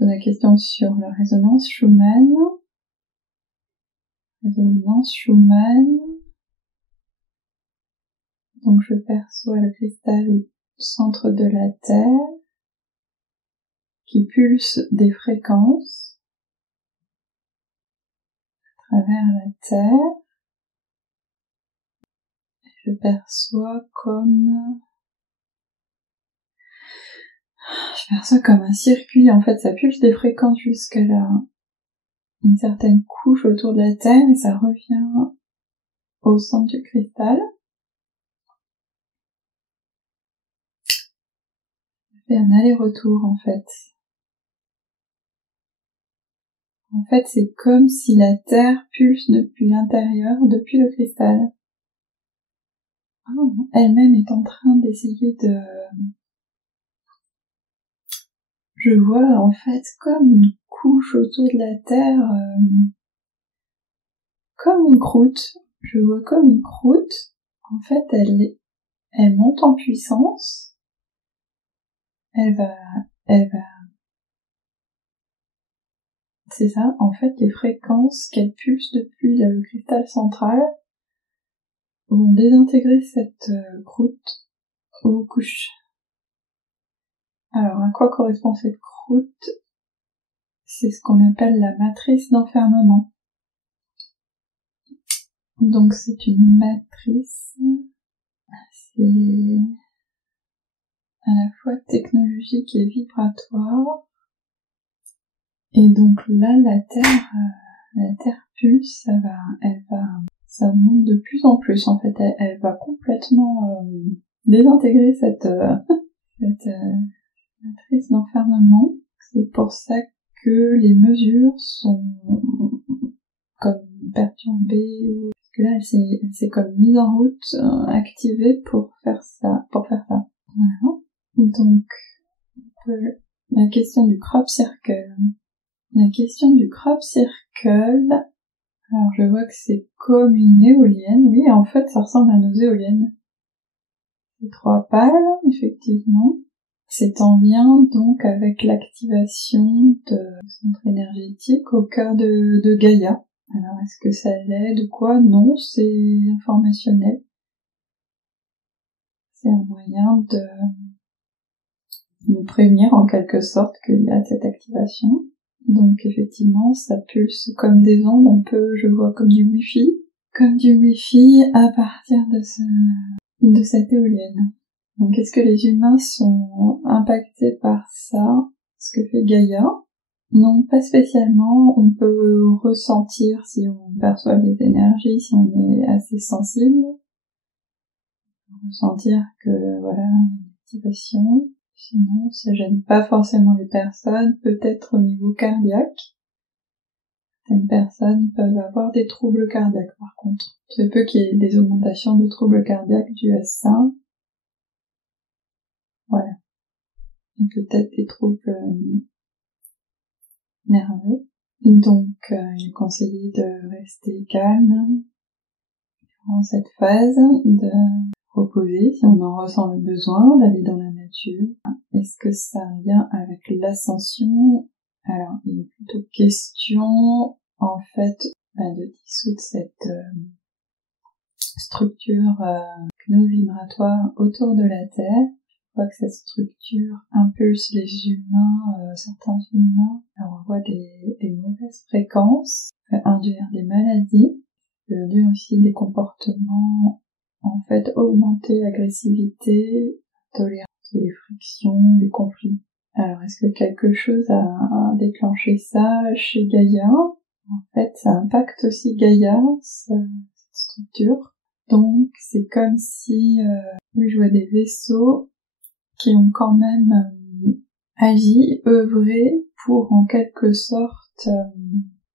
pose la question sur la résonance Schumann. Résonance Schumann. Donc je perçois le cristal au centre de la Terre qui pulse des fréquences à travers la Terre. Et je perçois comme un circuit, en fait ça pulse des fréquences jusqu'à une certaine couche autour de la Terre et ça revient au centre du cristal. Je fais un aller-retour en fait. En fait c'est comme si la Terre pulse depuis l'intérieur, depuis le cristal. Elle-même est en train d'essayer de... Je vois en fait comme une couche autour de la Terre, comme une croûte. Je vois comme une croûte. En fait, elle monte en puissance. Elle va... C'est ça, en fait, les fréquences qu'elle pulse depuis le cristal central vont désintégrer cette croûte aux couches. Alors, à quoi correspond cette croûte? C'est ce qu'on appelle la matrice d'enfermement. Donc c'est une matrice, c'est à la fois technologique et vibratoire. Et donc là, la Terre pulse, ça monte de plus en plus en fait. Elle va complètement désintégrer cette matrice d'enfermement. C'est pour ça que les mesures sont comme perturbées ou parce que là elle s'est comme mise en route, activée pour faire ça. Voilà. Donc la question du crop circle. La question du crop circle, alors je vois que c'est comme une éolienne, oui, en fait ça ressemble à nos éoliennes. Les 3 pales, effectivement. C'est en lien donc avec l'activation de centre énergétique au cœur de Gaïa. Alors est-ce que ça l'aide ou quoi? Non, c'est informationnel. C'est un moyen de nous prévenir en quelque sorte qu'il y a cette activation. Donc effectivement, ça pulse comme des ondes, un peu, je vois comme du Wi-Fi. Comme du Wi-Fi à partir de cette éolienne. Donc est-ce que les humains sont impactés par ça? Ce que fait Gaïa? Non, pas spécialement. On peut ressentir si on perçoit les énergies, si on est assez sensible. On peut ressentir que voilà, une activation. Sinon, ça gêne pas forcément les personnes, peut-être au niveau cardiaque. Certaines personnes peuvent avoir des troubles cardiaques par contre. Il se peut qu'il y ait des augmentations de troubles cardiaques dues à ça. Voilà. Et peut-être des troubles nerveux. Donc, il est conseillé de rester calme durant cette phase, de reposer si on en ressent le besoin, d'aller dans la nature. Est-ce que ça a un lien avec l'ascension? Alors, il est plutôt question, en fait, de dissoudre cette structure gno-vibratoire autour de la Terre. Je vois que cette structure impulse les humains, certains humains. Alors on voit des mauvaises fréquences, ça peut induire des maladies, ça peut induire aussi des comportements, en fait, augmenter l'agressivité, tolérance, les frictions, les conflits. Alors est-ce que quelque chose a déclenché ça chez Gaïa? En fait, ça impacte aussi Gaïa, cette structure. Donc c'est comme si, oui, je vois des vaisseaux qui ont quand même agi, œuvré pour en quelque sorte,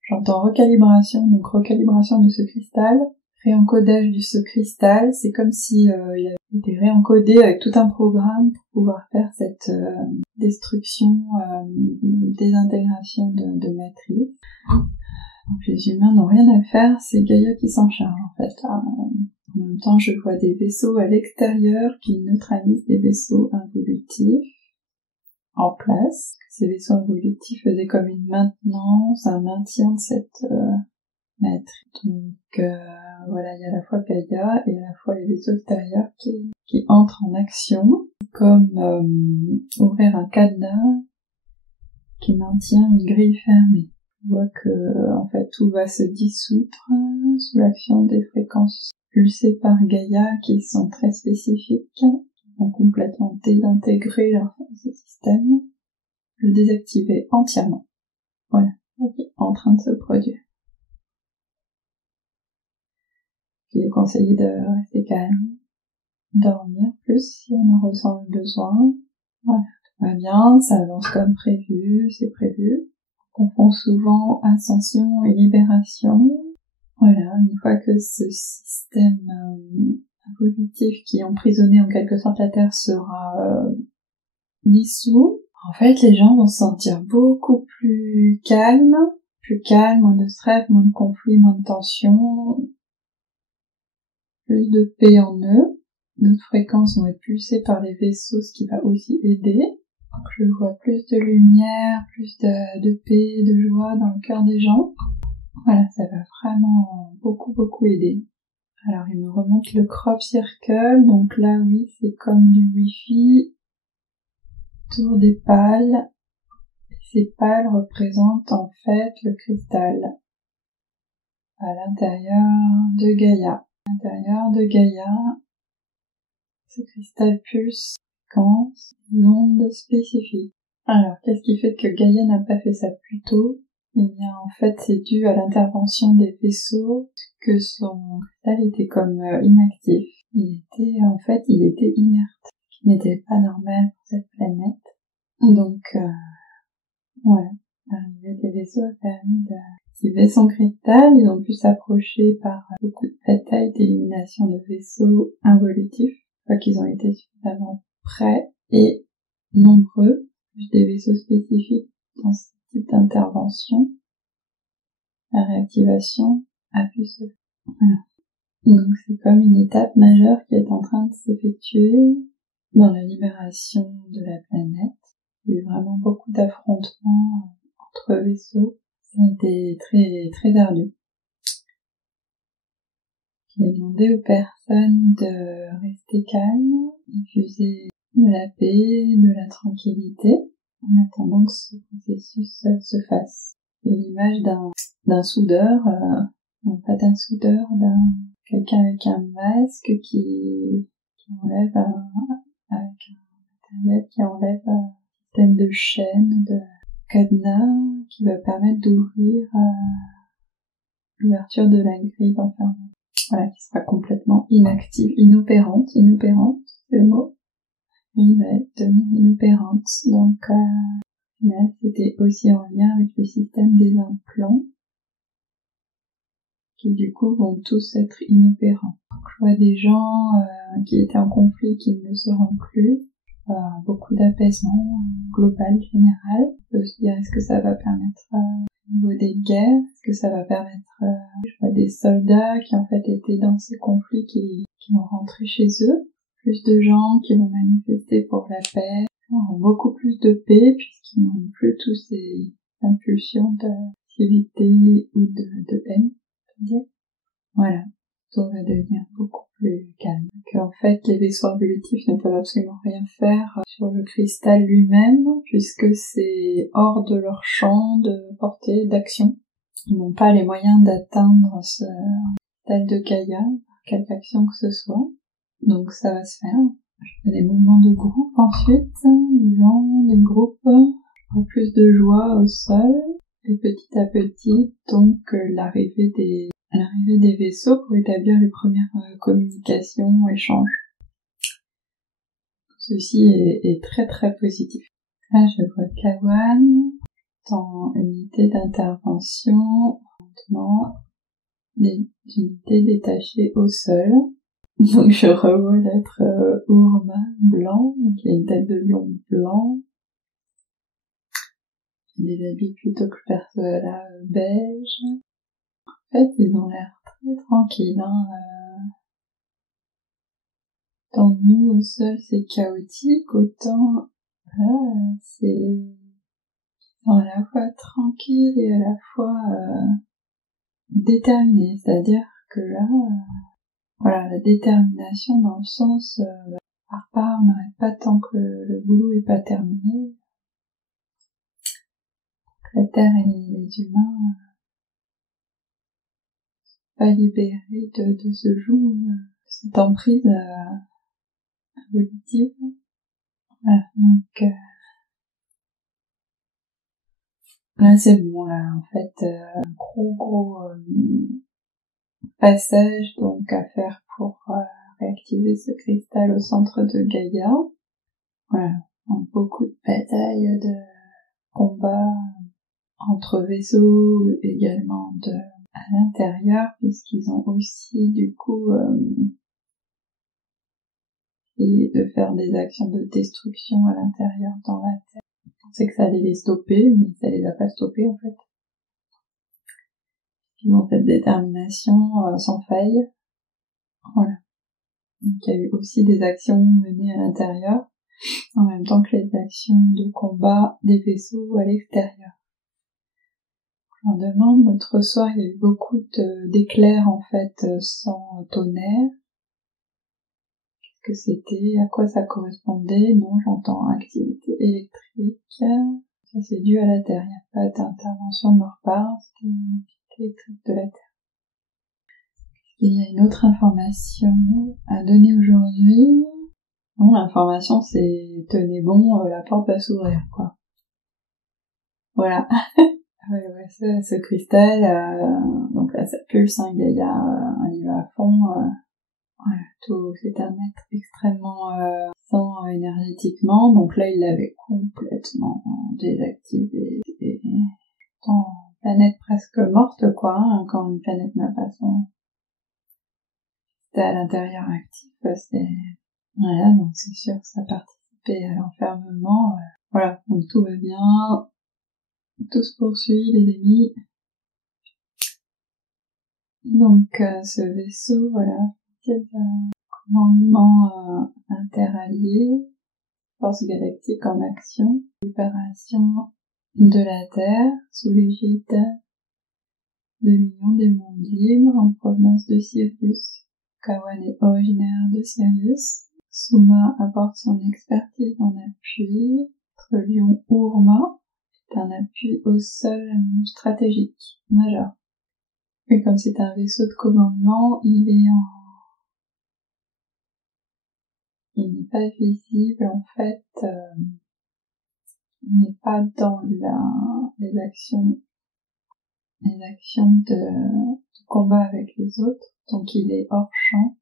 j'entends recalibration, donc recalibration de ce cristal, réencodage de ce cristal, c'est comme si il avait été réencodé avec tout un programme pour pouvoir faire cette destruction, désintégration de matrice. Donc les humains n'ont rien à faire, c'est Gaïa qui s'en charge en fait. En même temps, je vois des vaisseaux à l'extérieur qui neutralisent des vaisseaux involutifs en place. ces vaisseaux évolutifs faisaient comme une maintenance, un maintien de cette matrice. Donc voilà, il y a à la fois Gaïa et à la fois les vaisseaux extérieurs qui entrent en action, comme ouvrir un cadenas qui maintient une grille fermée. On voit que en fait tout va se dissoudre sous l'action des fréquences pulsées par Gaïa qui sont très spécifiques, qui vont complètement désintégrer leur système, le désactiver entièrement. Voilà, c'est en train de se produire. Il est conseillé de rester calme, dormir plus si on en ressent le besoin. Voilà, tout va bien, ça avance comme prévu, c'est prévu. On confond souvent ascension et libération. Voilà, une fois que ce système évolutif qui emprisonnait en quelque sorte la Terre sera dissous, en fait les gens vont se sentir beaucoup plus calmes, moins de stress, moins de conflits, moins de tensions, plus de paix en eux. D'autres fréquences vont être pulsées par les vaisseaux, ce qui va aussi aider. Donc je vois plus de lumière, plus de paix, de joie dans le cœur des gens. Voilà, ça va vraiment beaucoup aider. Alors il me remonte le crop circle, donc là oui c'est comme du wifi autour des pales. Ces pales représentent en fait le cristal à l'intérieur de Gaïa. À l'intérieur de Gaïa, ce cristal pulse fréquence, ondes spécifiques. Alors qu'est-ce qui fait que Gaïa n'a pas fait ça plus tôt? Eh bien, en fait, c'est dû à l'intervention des vaisseaux que son cristal était comme inactif. Il était inerte, ce qui n'était pas normal pour cette planète. Donc, voilà, l'arrivée des vaisseaux a permis d'activer son cristal. Ils ont pu s'approcher par beaucoup de batailles d'élimination de vaisseaux involutifs, une fois qu'ils ont été suffisamment prêts et nombreux, plus des vaisseaux spécifiques dans ce type d'intervention. La réactivation a pu se faire. Voilà. Donc c'est comme une étape majeure qui est en train de s'effectuer dans la libération de la planète. Il y a eu vraiment beaucoup d'affrontements entre vaisseaux. Ça a été très ardu. Il a demandé aux personnes de rester calmes, diffuser de la paix, de la tranquillité, en attendant que ce processus se fasse. C'est l'image d'un soudeur, non pas d'un soudeur, quelqu'un avec un masque qui enlève avec un matériel qui enlève un système de chaîne, de cadenas, qui va permettre d'ouvrir l'ouverture de la grille d'enfermement. Voilà, qui sera complètement inactive, inopérante, c'est le mot. Et il va devenir inopérante. Donc, au final, c'était aussi en lien avec le système des implants, qui du coup vont tous être inopérants. Donc, je vois des gens qui étaient en conflit qui ne le seront plus. Beaucoup d'apaisement global, général. On peut se dire, est-ce que ça va permettre au niveau des guerres, est-ce que ça va permettre je vois des soldats qui en fait étaient dans ces conflits qui vont rentrer chez eux, plus de gens qui vont manifester pour la paix, auront beaucoup plus de paix puisqu'ils n'ont plus tous ces impulsions d'activité ou de haine, on peut dire. Voilà, tout va devenir beaucoup plus calme. En fait, les vaisseaux évolutifs ne peuvent absolument rien faire sur le cristal lui-même, puisque c'est hors de leur champ de portée d'action. Ils n'ont pas les moyens d'atteindre ce cristal de Gaïa, par quelque action que ce soit. Donc ça va se faire. Je fais des mouvements de groupe ensuite, des gens, des groupes, plus de joie au sol, et petit à petit, donc l'arrivée des vaisseaux pour établir les premières communications, échanges. Tout ceci est très positif. Là, je vois Kawan dans unité d'intervention, maintenant des unités détachées au sol. Donc je revois l'être Urma blanc, donc il y a une tête de lion blanc. Des habits plutôt que je perçois là beige. En fait, ils ont l'air très tranquilles, hein. Tant nous au sol c'est chaotique, autant là c'est sont à la fois tranquilles et à la fois déterminés. C'est-à-dire que là, voilà, la détermination dans le sens, on n'arrête pas tant que le boulot est pas terminé. La Terre et les humains pas libérés de ce joug, cette emprise évolutive. Voilà, donc là c'est bon, là en fait un gros passage donc à faire pour réactiver ce cristal au centre de Gaïa. Voilà, donc beaucoup de batailles, de combats entre vaisseaux, également à l'intérieur, puisqu'ils ont aussi du coup essayé de faire des actions de destruction à l'intérieur dans la Terre. On sait que ça allait les stopper, mais ça les a pas stoppés en fait. Ils ont cette détermination sans faille. Voilà. Donc il y a eu aussi des actions menées à l'intérieur, en même temps que les actions de combat des vaisseaux à l'extérieur. En demande, l'autre soir, il y a eu beaucoup d'éclairs en fait sans tonnerre. Qu'est-ce que c'était? À quoi ça correspondait? Non, j'entends activité électrique. Ça c'est dû à la Terre, il n'y a pas d'intervention de leur part, c'était une activité électrique de la Terre. Il y a une autre information à donner aujourd'hui. Non, l'information c'est tenez bon, la porte va s'ouvrir, quoi. Voilà. Ouais, ce cristal, donc là ça pulse, hein, Gaïa, il va à fond, voilà, tout, c'est un être extrêmement puissant énergétiquement, donc là il l'avait complètement désactivé, et dans une planète presque morte, quoi, hein, quand une planète n'a pas son... C'était à l'intérieur actif, c'est... Voilà, donc c'est sûr que ça participait à l'enfermement, voilà, donc tout va bien. Tout se poursuit, les amis. Donc, ce vaisseau, voilà, c'est un commandement interallié, force galactique en action, libération de la Terre sous l'égide de l'Union des mondes libres en provenance de Sirius. Kawan est originaire de Sirius. Suma apporte son expertise en appui. Notre lion Urma est un appui au sol stratégique majeur. Et comme c'est un vaisseau de commandement, il n'est pas visible en fait, il n'est pas dans les actions de combat avec les autres, donc il est hors champ.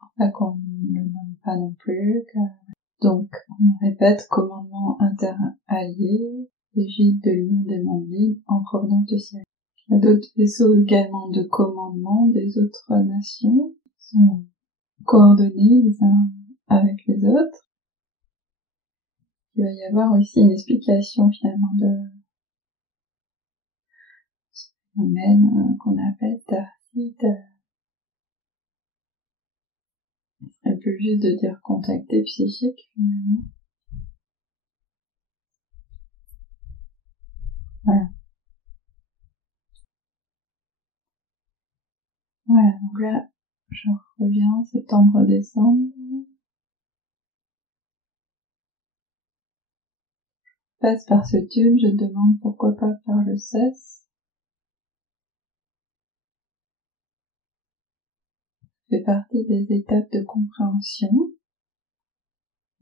Enfin, qu'on ne le nomme pas non plus. Donc, on répète, commandement interallié, égide de l'Union des mondes libres en provenance de Sirius. Il y a d'autres vaisseaux également de commandement des autres nations qui sont coordonnés les uns avec les autres. Il va y avoir aussi une explication finalement de ce phénomène qu'on appelle Tarsid. Il serait plus juste de dire contacté psychique finalement. Voilà. Voilà, donc là, je reviens septembre-décembre. Je passe par ce tube, je demande pourquoi pas faire le cesse. Ça fait partie des étapes de compréhension.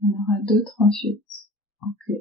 On aura d'autres ensuite. Ok.